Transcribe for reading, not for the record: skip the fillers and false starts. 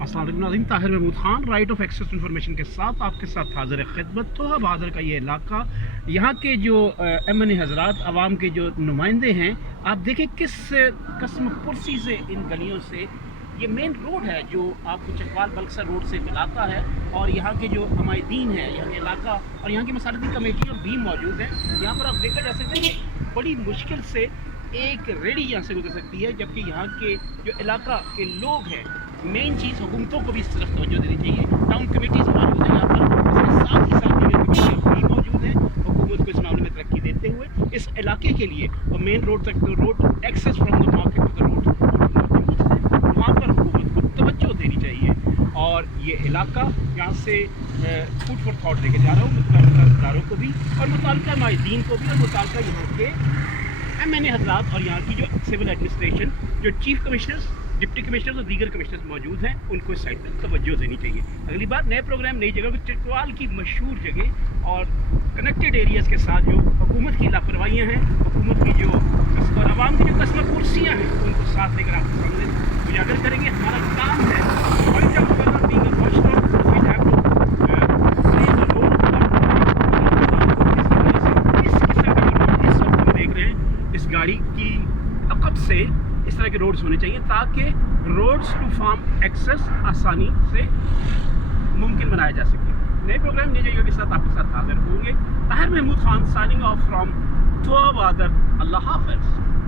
अस्सलाम वालेकुम नाज़रीन, Tahir Mahmood Khan right of access information के साथ आपके साथ हाज़िर खिदमत। तो बहादुर का ये इलाका, यहाँ के जो एमएनए हज़रात आवाम के जो नुमाइंदे हैं, आप देखें किस कस्म पुरसी से इन गलियों से ये मेन रोड है जो आपको चकवाल बलक्सर रोड से मिलाता है। और यहाँ के जो हमायदीन हैं, यहाँ के इलाका और यहाँ की मसालती कमेटियाँ भी मौजूद हैं। यहाँ पर आप देखा जा सकते हैं कि बड़ी मुश्किल से एक रेडी यहाँ से गुजर सकती है, जबकि यहाँ के जो इलाका के लोग हैं, मेन चीज़ हुकूमतों को भी इस तरफ तवज्जो देनी चाहिए। टाउन कमेटीज़ मौजूद हैं यहाँ पर, इसके साथ ही साथ दीगर कमेटियाँ भी मौजूद हैं हुकूमत को इस मामले में तरक्की देते हुए। इस इलाके के लिए और मेन रोड तक तो road access from the market to the road मौजूद है, वहाँ पर हुकूमत को तवज्जो देनी चाहिए। और ये इलाका यहाँ से फूड फॉर थॉट लेके जा रहा हूँ मुतल्लिका इदारों को भी और मुतल्लिका माहिदीन को भी और मुतल्लिका यहाँ के एमएनए हज़रात और यहाँ की जो सिविल एडमिनिस्ट्रेशन, जो चीफ कमिश्नर्स, डिप्टी कमिश्नर्स और दीगर कमिश्नर्स मौजूद हैं, उनको इस साइड पर तवज्जो देनी चाहिए। अगली बार नए प्रोग्राम, नई जगह, चकवाल की मशहूर जगह और कनेक्टेड एरियाज़ के साथ जो हुकूमत की लापरवाहियाँ हैं, हुकूमत की जो और आवाम की जो कस्म कुर्सियाँ हैं, उनको साथ लेकर आपके सामने उजागर करेंगे। हमारा काम है गाड़ी की अकब से इस तरह के रोड्स होने चाहिए ताकि रोड्स टू फार्म एक्सेस आसानी से मुमकिन बनाया जा सके। नए प्रोग्राम नई जगह के साथ आपके साथ हाजिर होंगे। Tahir Mahmood Khan signing off from Bahadur. अल्लाह हाफ़िज़।